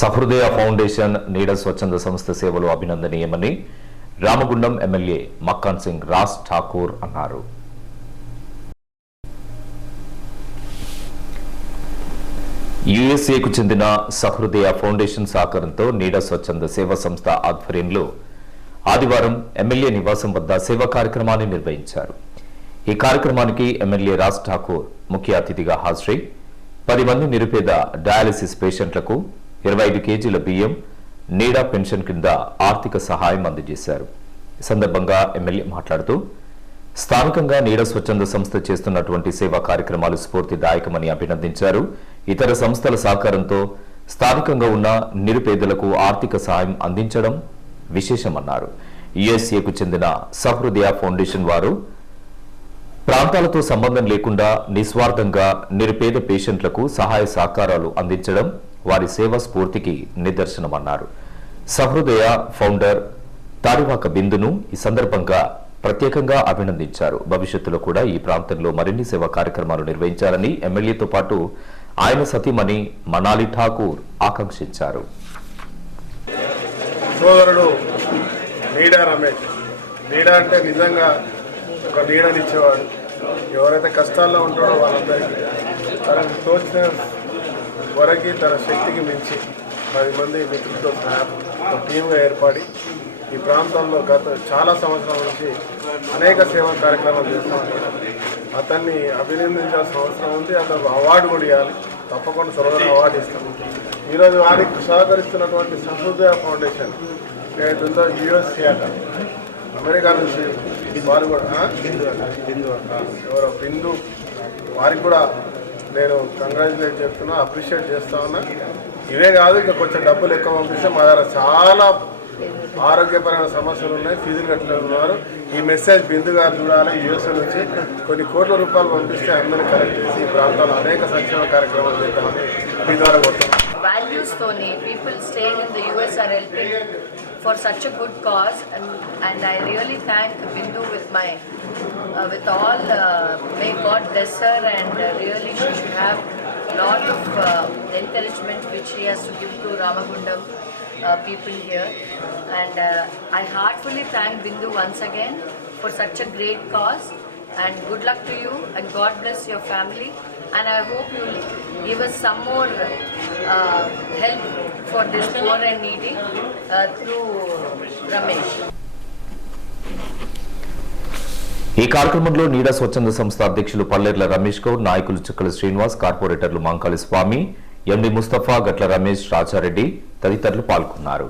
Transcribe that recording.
సహృదయ foundation నీడ స్వచ్ఛంద సంస్థ సేవలు అభినందనీయమని రామగుండం ఎమ్మెల్యే మక్కాన్ సింగ్ రాజ్ ఠాకూర్ అన్నారు. యుఎస్ఏకు చెందిన సహృదయ ఫౌండేషన్ సహకారంతో నీడ స్వచ్ఛంద సేవా సంస్థ ఆధ్వర్యంలో ఆదివారం ఎమ్మెల్యే నివాసం వద్ద సేవా కార్యక్రమాన్ని నిర్వహించారు. ఈ కార్యక్రమానికి ఎమ్మెల్యే రాజ్ ఠాకూర్ ముఖ్య అతిథిగా హాజరై పది మంది నిరుపేద డయాలసిస్ పేషెంట్లకు ఇరవై ఐదు కేజీల బియ్యం నీడా పెన్షన్ కింద ఆర్థిక సహాయం అందజేశారు. ఈ సందర్భంగా ఎమ్మెల్యే మాట్లాడుతూ స్థానికంగా నీడ స్వచ్ఛంద సంస్థ చేస్తున్నటువంటి సేవా కార్యక్రమాలు స్ఫూర్తిదాయకమని అభినందించారు. ఇతర సంస్థల సహకారంతో స్థానికంగా ఉన్న నిరుపేదలకు ఆర్థిక సహాయం అందించడం విశేషమన్నారు. యుఎస్ఏకు చెందిన సహృదయ ఫౌండేషన్ వారు ప్రాంతాలతో సంబంధం లేకుండా నిస్వార్థంగా నిరుపేద పేషెంట్లకు సహాయ సహకారాలు అందించడం వారి సేవా స్ఫూర్తికి నిదర్శనమన్నారు. సహృదయ ఫౌండర్ తారివాక బిందును ఈ సందర్భంగా ప్రత్యేకంగా అభినందించారు. భవిష్యత్తులో కూడా ఈ ప్రాంతంలో మరిన్ని సేవా కార్యక్రమాలు నిర్వహించాలని ఎమ్మెల్యేతో పాటు ఆయన సతీమణి మనాలి ఠాకూర్ ఆకాంక్షించారు. సోదరుడు నీడా రమేష్. నీడా అంటే నిజంగా ఒక నీడనిచ్చేవాడు. ఎవరైతే కష్టాల్లో ఉంటారో వాళ్ళందరికీ తనకు తోచిన వరకి తన శక్తికి మించి పది మంది మిత్రులతో ఒక టీమ్గా ఏర్పడి ఈ ప్రాంతంలో గత చాలా సంవత్సరాల నుంచి అనేక సేవా కార్యక్రమాలు చేస్తూ ఉంటాడు అతన్ని అభినందించాల్సిన అవసరం ఉంది. అతను అవార్డు కూడా ఇవ్వాలి. తప్పకుండా త్వరగా అవార్డు ఇస్తాం. ఈరోజు వారికి సహకరిస్తున్నటువంటి సహృదయ ఫౌండేషన్ ఏదైతుందో యుఎస్ థియేటర్. అమెరికా నుంచి వారు కూడా ఆ? ఎవరో బిందు వారికి కూడా నేను కంగ్రాచులేట్ చేస్తున్నా అప్రిషియేట్ చేస్తా ఉన్నా. ఇవే కాదు ఇంకా కొంచెం డబ్బులు ఎక్కువ పంపిస్తే మా దగ్గర చాలా ఆరోగ్యపరమైన సమస్యలు ఉన్నాయి. ఫీజులు కట్టలేదు ఉన్నారు. ఈ మెసేజ్ బిందు గారు చూడాలి. యూఎస్ఏ నుంచి కొన్ని కోట్ల రూపాయలు పంపిస్తే అందరినీ కలెక్ట్ చేసి ఈ ప్రాంతాల్లో అనేక సంక్షేమ కార్యక్రమాలు చేద్దామని మీ ద్వారా కోరుతున్నాను. Values people people staying in the us are helping for such a good cause. And, and i really thank bindu with my uh, uh, god bless her and uh, really she should have a lot of uh, encouragement which she has to give to ramagundam uh, people here. And uh, i heartfully thank bindu once again for such a great cause. And good luck to you and God bless your family. And I hope you will give us some more uh, help for this poor and needy uh, through Ramesh. ఈ కార్యక్రమంలో నీడా స్వచ్ఛంద సంస్థ అధ్యక్షులు పల్లెర్ల రమేష్ గౌడ్ నాయకులు చుక్కల శ్రీనివాస్ కార్పొరేటర్లు మాంకాళి స్వామి ఎండి ముస్తఫా గట్ల రమేష్ రాజారెడ్డి తదితరులు పాల్గొన్నారు.